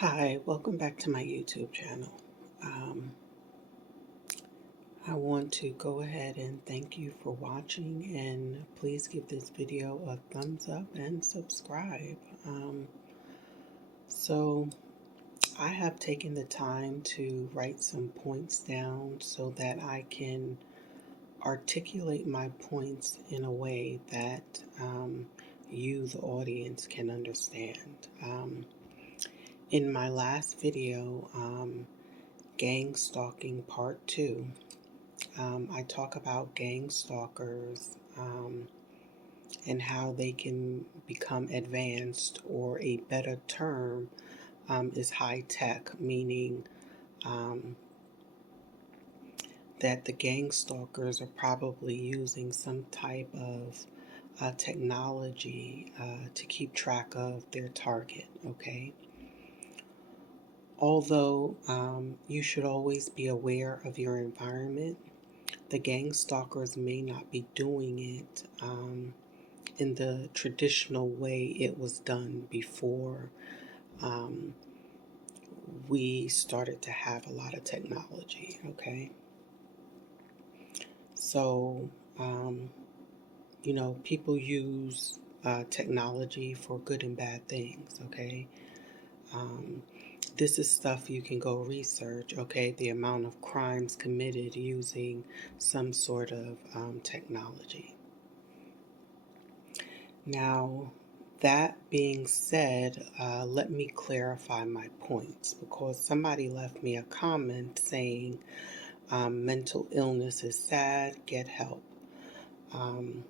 Hi, welcome back to my YouTube channel. Um, I want to go ahead and thank you for watching, and please give this video a thumbs up and subscribe. Um, so I have taken the time to write some points down so that I can articulate my points in a way that you, the audience, can understand. In my last video, Gang Stalking Part 2. I talk about gang stalkers and how they can become advanced, or a better term is high tech, meaning um, that the gang stalkers are probably using some type of technology to keep track of their target, okay? Although you should always be aware of your environment, the gang stalkers may not be doing it in the traditional way it was done before um, we started to have a lot of technology, okay? So, um, people use technology for good and bad things, okay? Um, this is stuff you can go research, okay? The amount of crimes committed using some sort of technology. Now, that being said, let me clarify my points, because somebody left me a comment saying mental illness is sad, get help. Um,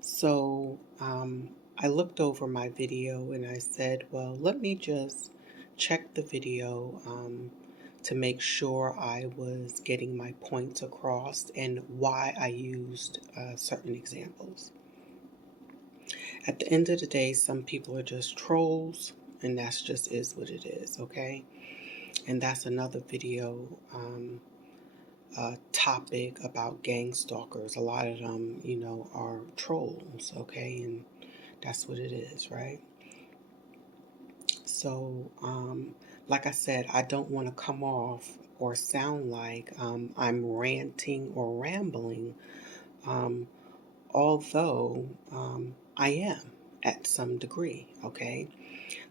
so I looked over my video and I said, well, let me just check the video to make sure I was getting my points across and why I used certain examples. At the end of the day, some people are just trolls, and that's just is what it is, okay? And that's another video topic about gang stalkers. A lot of them, are trolls, okay? And that's what it is, right? So, like I said, I don't want to come off or sound like I'm ranting or rambling, um, although I am at some degree, okay?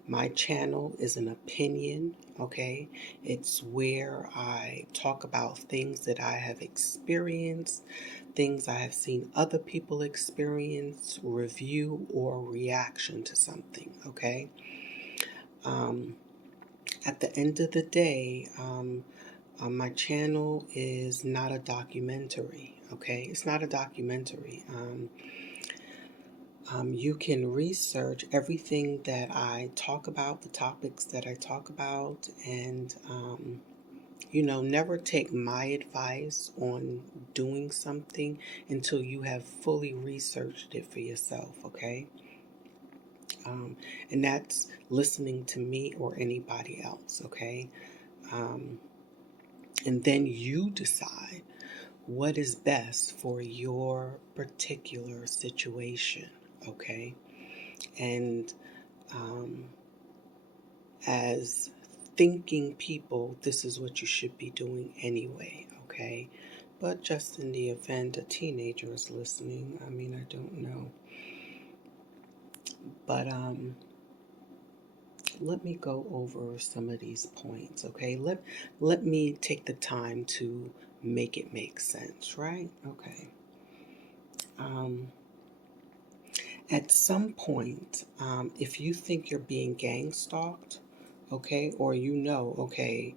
My channel is an opinion, okay? It's where I talk about things that I have experienced, things I have seen other people experience, review, or reaction to something, okay? Um, at the end of the day, my channel is not a documentary, okay? It's not a documentary. You can research everything that I talk about, the topics that I talk about, and, never take my advice on doing something until you have fully researched it for yourself, okay? Um, and that's listening to me or anybody else, okay? Um, and then you decide what is best for your particular situation, okay? And um, as thinking people, this is what you should be doing anyway, okay? But just in the event a teenager is listening, I mean, I don't know. But let me go over some of these points, okay? Let me take the time to make it make sense, right? Okay. At some point, if you think you're being gang stalked, okay, or okay,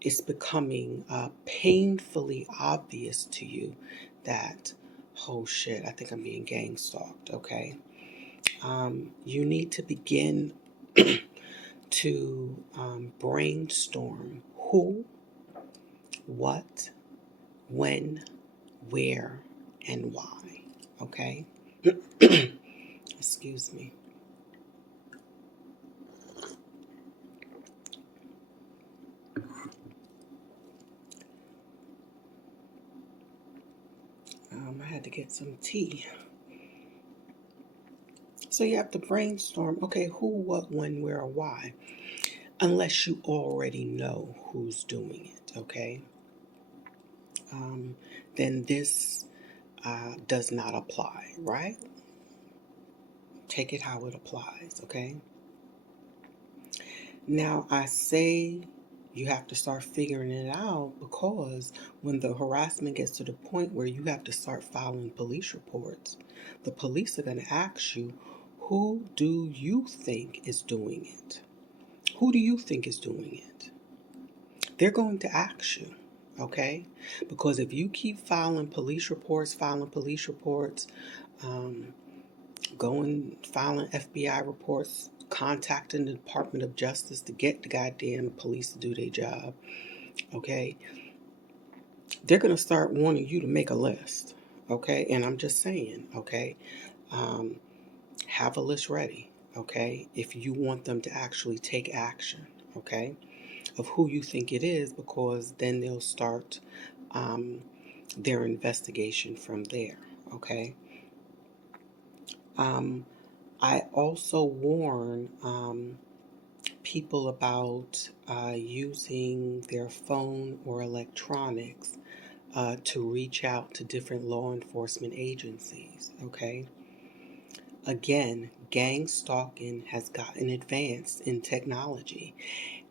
it's becoming painfully obvious to you that, oh shit, I think I'm being gang stalked, okay? You need to begin to brainstorm who, what, when, where, and why, okay? Excuse me. I had to get some tea. So you have to brainstorm, okay, who, what, when, where, or why. unless you already know who's doing it, okay? Um, then this does not apply, right? Take it how it applies, okay? Now, I say you have to start figuring it out because when the harassment gets to the point where you have to start filing police reports, the police are going to ask you, who do you think is doing it? Who do you think is doing it? They're going to ask you, okay? Because if you keep filing police reports, um, filing FBI reports, contacting the Department of Justice to get the goddamn police to do their job, okay? They're going to start wanting you to make a list, okay? And I'm just saying, okay? Um, have a list ready, okay? If you want them to actually take action, okay? Of who you think it is, because then they'll start um, their investigation from there, okay? Um, I also warn people about using their phone or electronics to reach out to different law enforcement agencies, okay? Again, gang stalking has gotten advanced in technology,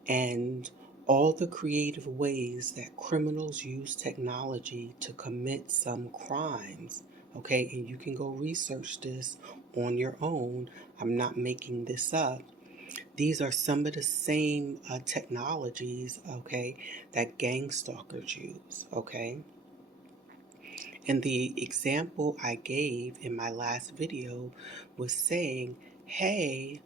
and all the creative ways that criminals use technology to commit some crimes, okay? And you can go research this on your own. I'm not making this up. These are some of the same technologies, okay, that gang stalkers use, okay? And the example I gave in my last video was saying, hey,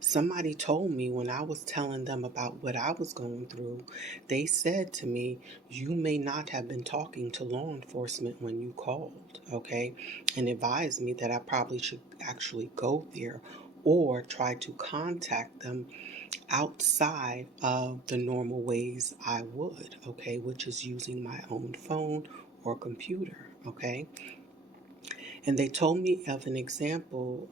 somebody told me when I was telling them about what I was going through, they said to me, you may not have been talking to law enforcement when you called, okay? And advised me that I probably should actually go there or try to contact them outside of the normal ways I would, okay? Which is using my own phone or computer, okay? And they told me of an example,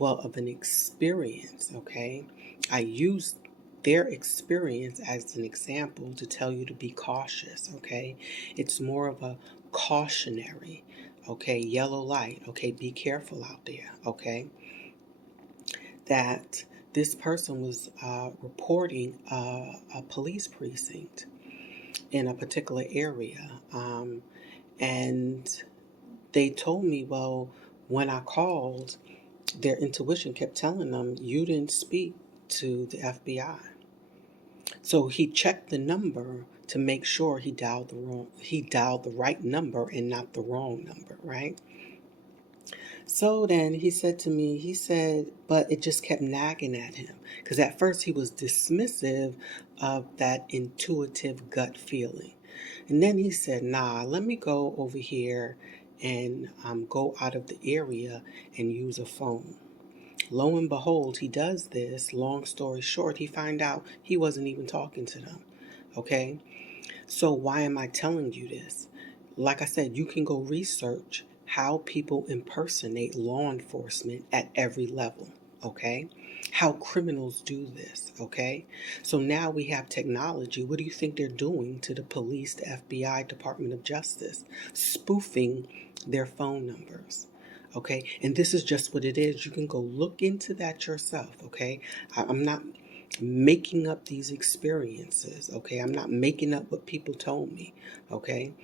of an experience, okay? I used their experience as an example to tell you to be cautious, okay? It's more of a cautionary, okay? Yellow light, okay? Be careful out there, okay? That this person was reporting a police precinct in a particular area. And they told me, well, when I called, their intuition kept telling them, you didn't speak to the FBI. So he checked the number to make sure he dialed the right number and not the wrong number, right? So then he said to me, but it just kept nagging at him. Because at first he was dismissive of that intuitive gut feeling. And then he said, nah, let me go over here and go out of the area and use a phone. Lo and behold, he does this. Long story short, he find out he wasn't even talking to them. Okay? So why am I telling you this? Like I said, you can go research how people impersonate law enforcement at every level, okay? How criminals do this, okay? So now we have technology. What do you think they're doing to the police, the FBI, Department of Justice? Spoofing their phone numbers. Okay, and this is just what it is. You can go look into that yourself. Okay, I'm not making up these experiences, okay? I'm not making up what people told me, okay?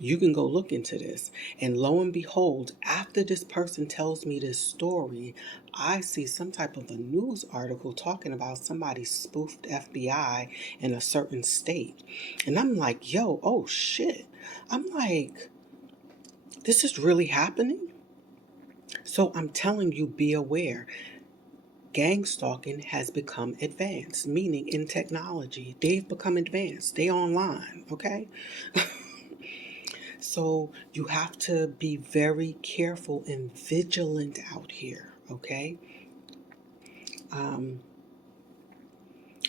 You can go look into this. And lo and behold, after this person tells me this story, I see some type of a news article talking about somebody spoofed FBI in a certain state. And I'm like, yo, oh shit. I'm like, this is really happening? So I'm telling you, be aware. Gang stalking has become advanced, meaning in technology. They've become advanced. They online, okay? So you have to be very careful and vigilant out here, okay? Um,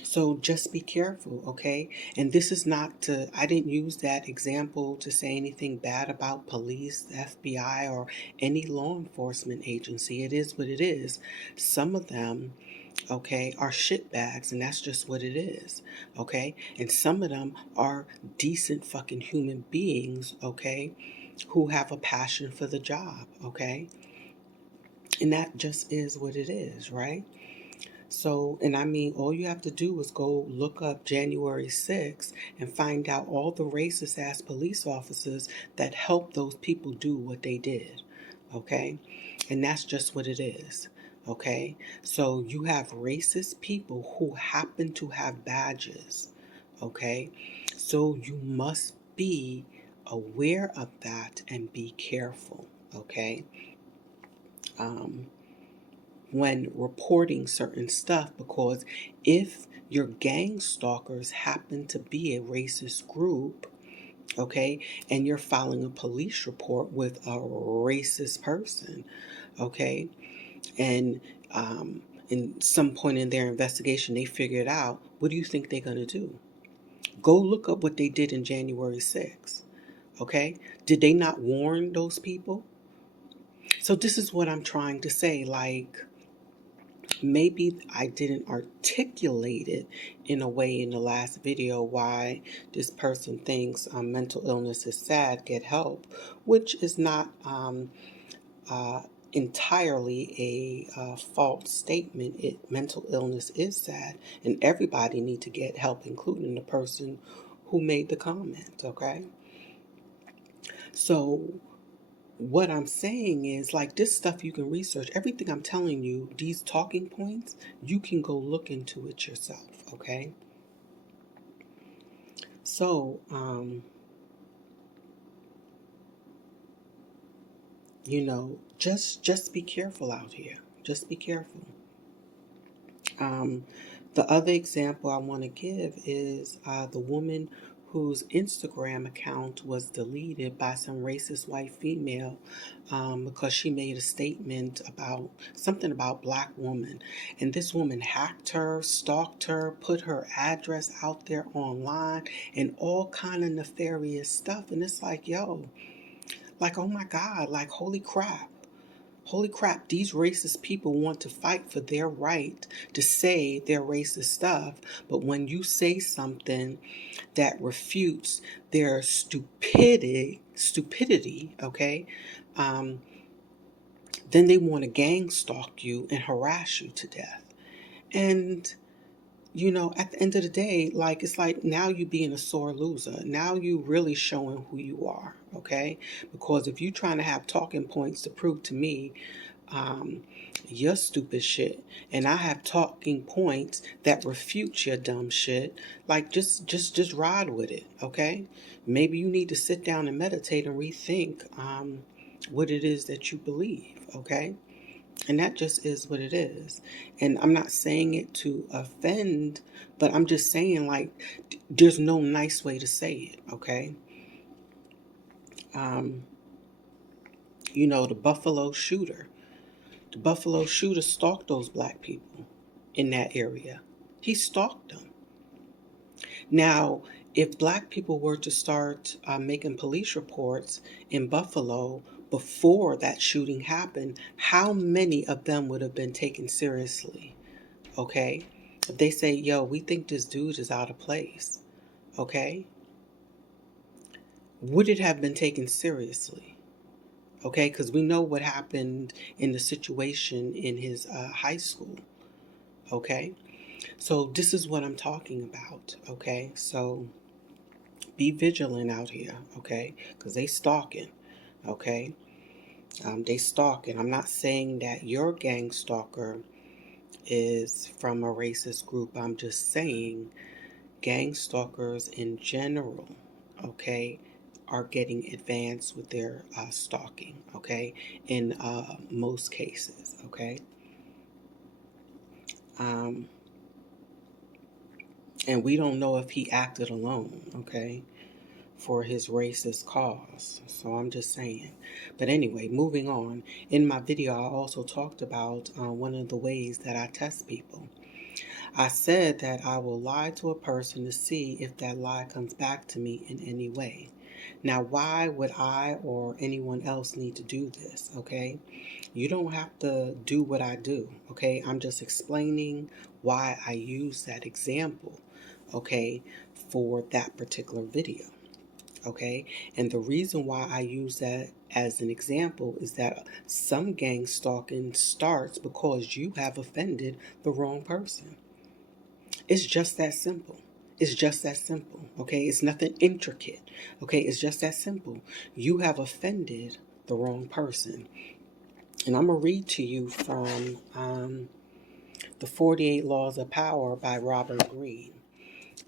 so just be careful, okay? And this is not to, I didn't use that example to say anything bad about police, the FBI, or any law enforcement agency. It is what it is. Some of them okay, are shitbags, and that's just what it is, okay? And some of them are decent fucking human beings, okay, who have a passion for the job, okay? And that just is what it is, right? So, and I mean, all you have to do is go look up January 6th and find out all the racist ass police officers that helped those people do what they did. Okay? And that's just what it is. Okay? So you have racist people who happen to have badges. Okay? So you must be aware of that and be careful. Okay? Um, when reporting certain stuff, because if your gang stalkers happen to be a racist group, okay, and you're filing a police report with a racist person, okay, and in some point in their investigation they figure it out, what do you think they're going to do? Go look up what they did in January 6th, okay? Did they not warn those people? So this is what I'm trying to say, like, maybe I didn't articulate it in a way in the last video why this person thinks mental illness is sad, get help, which is not uh, entirely a false statement. Mental illness is sad, and everybody need to get help, including the person who made the comment, okay? So what I'm saying is, like, this stuff you can research. Everything I'm telling you, these talking points, you can go look into it yourself, okay? So, just be careful out here. Just be careful. Um, the other example I want to give is the woman whose Instagram account was deleted by some racist white female because she made a statement about something about black woman. And this woman hacked her, stalked her, put her address out there online, and all kind of nefarious stuff. And it's like, yo, like, oh my God, like, holy crap. Holy crap, these racist people want to fight for their right to say their racist stuff. But when you say something that refutes their stupidity, okay, um, then they want to gang stalk you and harass you to death. And at the end of the day, like, it's like now you being a sore loser. Now you really showing who you are, okay? Because if you trying to have talking points to prove to me um, your stupid shit, and I have talking points that refute your dumb shit, like, just ride with it, okay? Maybe you need to sit down and meditate and rethink what it is that you believe, okay? And that just is what it is. And I'm not saying it to offend, but I'm just saying, like, there's no nice way to say it, okay? Um, the Buffalo shooter. The Buffalo shooter stalked those black people in that area. He stalked them. Now, if black people were to start making police reports in Buffalo before that shooting happened, how many of them would have been taken seriously? Okay? If they say, yo, we think this dude is out of place, okay? Would it have been taken seriously? Okay? Because we know what happened in the situation in his high school, okay? So this is what I'm talking about, okay? So be vigilant out here, okay? Because they stalking, okay? They stalking. I'm not saying that your gang stalker is from a racist group. I'm just saying gang stalkers in general, okay, are getting advanced with their stalking, okay, in most cases, okay. Um, and we don't know if he acted alone, okay, for his racist cause. So I'm just saying. But anyway, moving on. In my video, I also talked about one of the ways that I test people. I said that I will lie to a person to see if that lie comes back to me in any way. Now, why would I or anyone else need to do this, okay? You don't have to do what I do, Okay, I'm just explaining why I use that example, okay, for that particular video. Okay, and the reason why I use that as an example is that some gang stalking starts because you have offended the wrong person. It's just that simple. It's just that simple. Okay, it's nothing intricate. Okay, it's just that simple. You have offended the wrong person. And I'm going to read to you from The 48 Laws of Power by Robert Greene.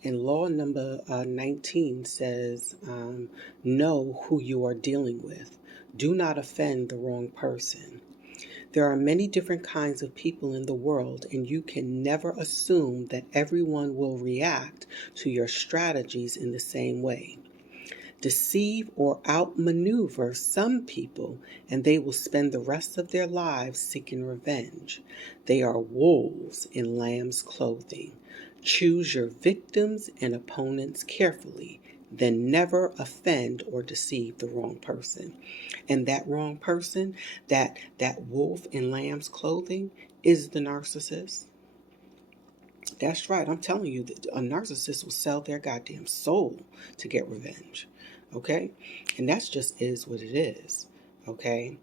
And law number 19 says, know who you are dealing with. Do not offend the wrong person. There are many different kinds of people in the world, and you can never assume that everyone will react to your strategies in the same way. Deceive or outmaneuver some people, and they will spend the rest of their lives seeking revenge. They are wolves in lamb's clothing. Choose your victims and opponents carefully, then never offend or deceive the wrong person. And that wrong person, that wolf in lamb's clothing, is the narcissist. That's right. I'm telling you that a narcissist will sell their goddamn soul to get revenge. Okay? And that's just is what it is. Okay?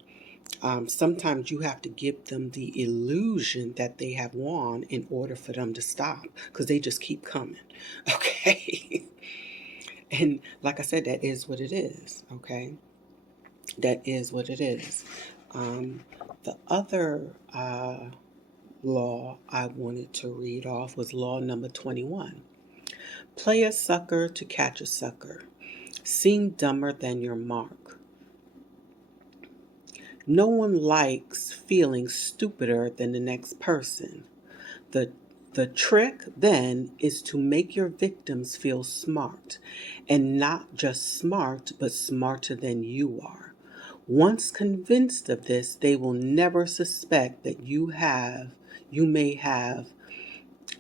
Sometimes you have to give them the illusion that they have won in order for them to stop, because they just keep coming. Okay? And like I said, that is what it is. Okay? That is what it is. The other law I wanted to read off was law number 21. Play a sucker to catch a sucker. Seem dumber than your mark. No one likes feeling stupider than the next person. The the trick then is to make your victims feel smart, and not just smart, but smarter than you are. Once convinced of this, they will never suspect that you may have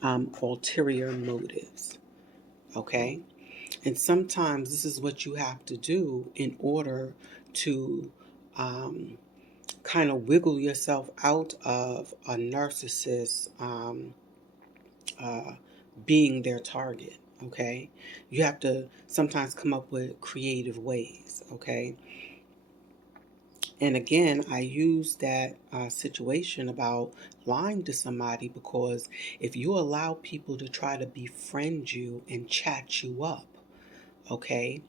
ulterior motives. Okay? And sometimes this is what you have to do in order to kind of wiggle yourself out of a narcissist uh, being their target. Okay? You have to sometimes come up with creative ways. Okay? And again, I use that situation about lying to somebody, because if you allow people to try to befriend you and chat you up, okay,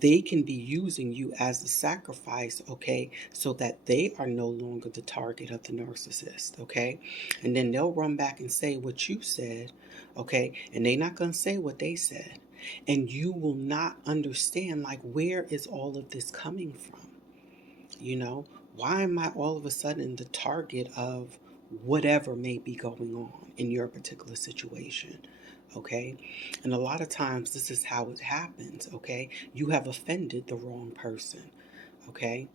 they can be using you as a sacrifice, okay, so that they are no longer the target of the narcissist, okay, and then they'll run back and say what you said, okay, and they're not going to say what they said, and you will not understand, like, where is all of this coming from? You know, why am I all of a sudden the target of whatever may be going on in your particular situation? Okay. And a lot of times this is how it happens. Okay. You have offended the wrong person. Okay.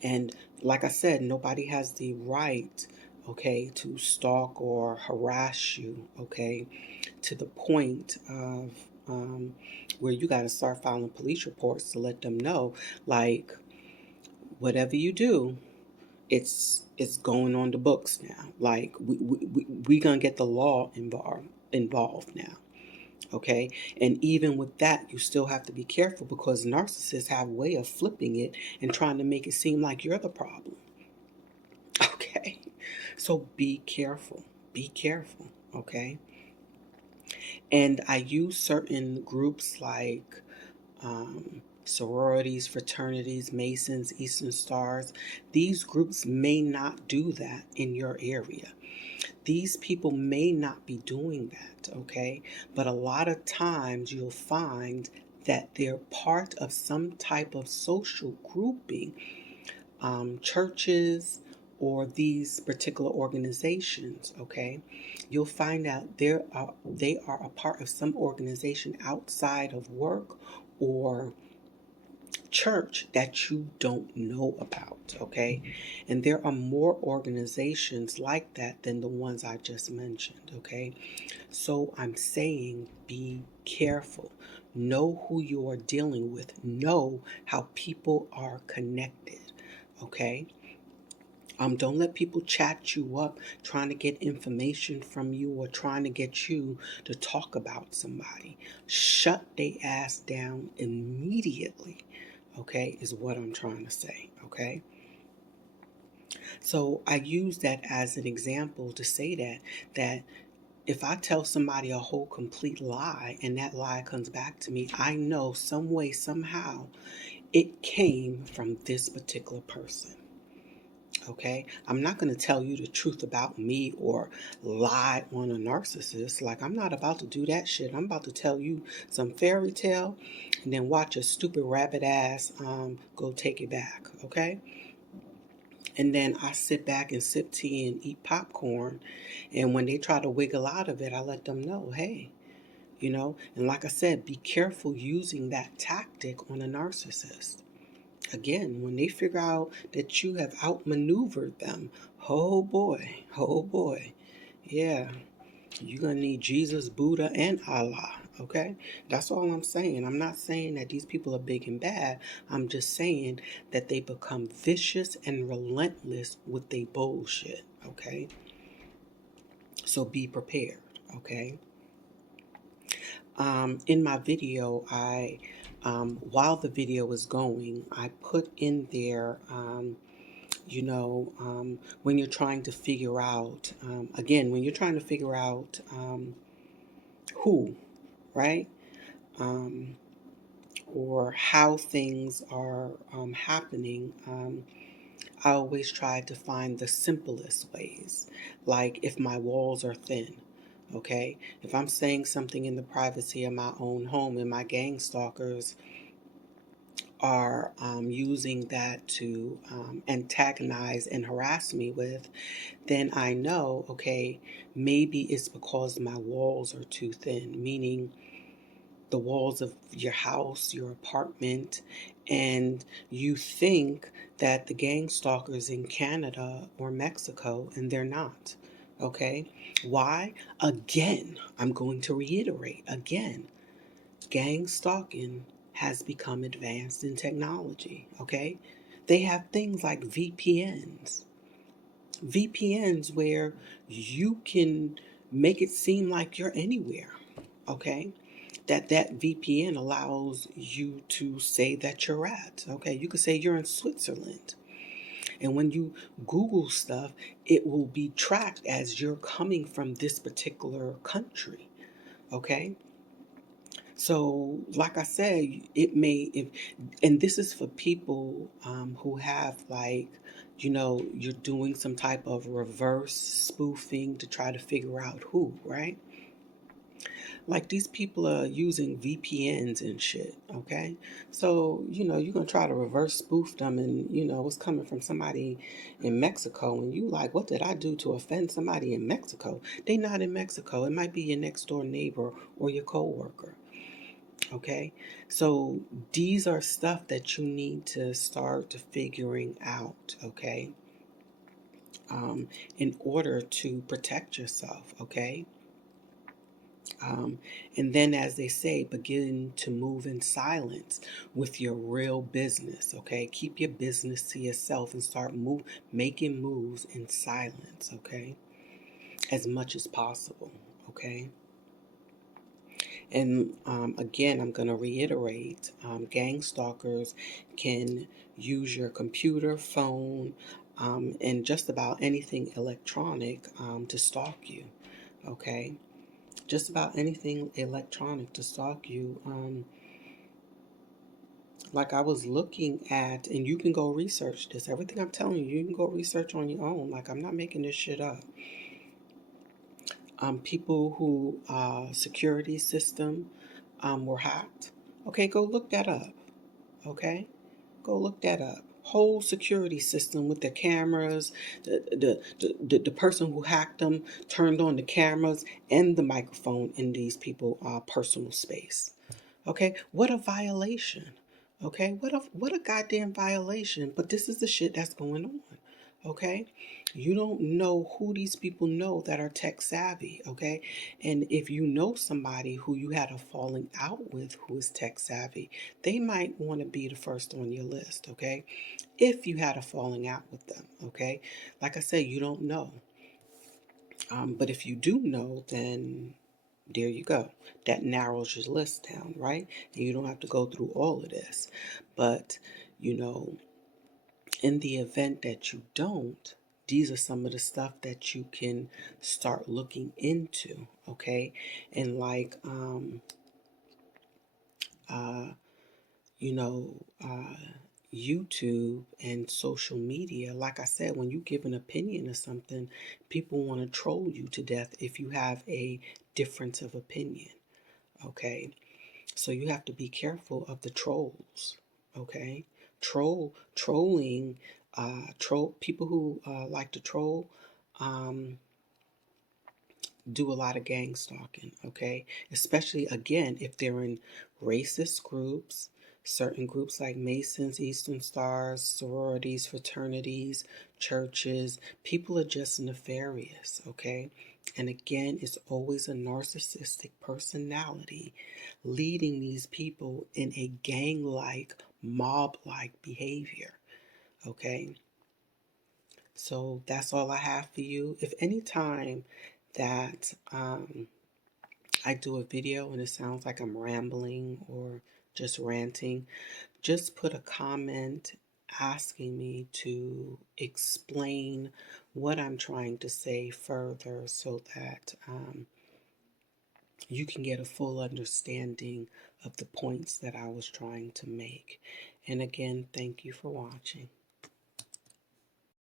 And like I said, nobody has the right, okay, to stalk or harass you. Okay. To the point of where you got to start filing police reports to let them know, like, whatever you do, it's going on the books now. Like, we gonna get the law involved now. Okay, and even with that, you still have to be careful, because narcissists have a way of flipping it and trying to make it seem like you're the problem. Okay, so be careful. Be careful. Okay, and I use certain groups like sororities, fraternities, Masons, Eastern Stars. These groups may not do that in your area. These people may not be doing that, okay? But a lot of times you'll find that they're part of some type of social grouping, churches, or these particular organizations, okay? You'll find out they are a part of some organization outside of work or church that you don't know about, okay? And there are more organizations like that than the ones I just mentioned, okay? So I'm saying be careful. Know who you are dealing with. Know how people are connected, okay? Don't let people chat you up trying to get information from you or trying to get you to talk about somebody. Shut they ass down immediately, okay, is what I'm trying to say, okay? So I use that as an example to say that if I tell somebody a whole complete lie and that lie comes back to me, I know some way, somehow, it came from this particular person. Okay, I'm not going to tell you the truth about me or lie on a narcissist. Like, I'm not about to do that shit. I'm about to tell you some fairy tale and then watch a stupid rabbit ass go take it back. Okay, and then I sit back and sip tea and eat popcorn. And when they try to wiggle out of it, I let them know, hey, and like I said, be careful using that tactic on a narcissist. Again, when they figure out that you have outmaneuvered them, oh boy, yeah, you're going to need Jesus, Buddha, and Allah, okay? That's all I'm saying. I'm not saying that these people are big and bad. I'm just saying that they become vicious and relentless with their bullshit, okay? So be prepared, okay? In my video, while the video was going, I put in there, when you're trying to figure out, again, when you're trying to figure out who, right? Um, or how things are happening, I always try to find the simplest ways. Like if my walls are thin, okay? If I'm saying something in the privacy of my own home and my gang stalkers are using that to antagonize and harass me with, then I know, okay, maybe it's because my walls are too thin, meaning the walls of your house, your apartment, and you think that the gang stalkers in Canada or Mexico, and they're not. Okay? Why? Again, I'm going to reiterate again, gang stalking has become advanced in technology. Okay? They have things like VPNs. VPNs where you can make it seem like you're anywhere. Okay? That VPN allows you to say that you're at. Okay, you could say you're in Switzerland. And when you Google stuff, it will be tracked as you're coming from this particular country. Okay? So, like I said, and this is for people who have you're doing some type of reverse spoofing to try to figure out who, right? Like these people are using VPNs and shit, okay? So, you're gonna try to reverse spoof them and it's coming from somebody in Mexico and you like, what did I do to offend somebody in Mexico? They not in Mexico. It might be your next door neighbor or your coworker. Okay? So these are stuff that you need to start figuring out, okay? In order to protect yourself, okay? And then, as they say, begin to move in silence with your real business. Okay, keep your business to yourself and start making moves in silence. Okay, as much as possible. Okay, and again, I'm going to reiterate: gang stalkers can use your computer, phone, and just about anything electronic to stalk you. Okay, just about anything electronic to stalk you. Like I was looking at, and you can go research this. Everything I'm telling you, you can go research on your own. Like I'm not making this shit up. People who security system were hacked. Okay, go look that up. Okay, go look that up. Whole security system with the cameras, the person who hacked them turned on the cameras and the microphone in these people personal space. Okay, what a violation. Okay, what a goddamn violation. But this is the shit that's going on. Okay, you don't know who these people know that are tech savvy. Okay, and if you know somebody who you had a falling out with who is tech savvy, they might want to be the first on your list. Okay, if you had a falling out with them. Okay, like I said, you don't know. But if you do know, then there you go. That narrows your list down, right? And you don't have to go through all of this. But, you know, in the event that you don't, these are some of the stuff that you can start looking into, okay? And like, uh, you know, YouTube and social media, like I said, when you give an opinion or something, people want to troll you to death if you have a difference of opinion, okay? So you have to be careful of the trolls, okay? Trolling, troll people who like to troll. Um, do a lot of gang stalking, okay? Especially, again, if they're in racist groups, certain groups like Masons, Eastern Stars, sororities, fraternities, churches. People are just nefarious, okay? And again, it's always a narcissistic personality leading these people in a gang like, mob like behavior, okay? So that's all I have for you. If any time that I do a video and it sounds like I'm rambling or just ranting, just put a comment asking me to explain what I'm trying to say further so that you can get a full understanding of the points that I was trying to make. And again, thank you for watching.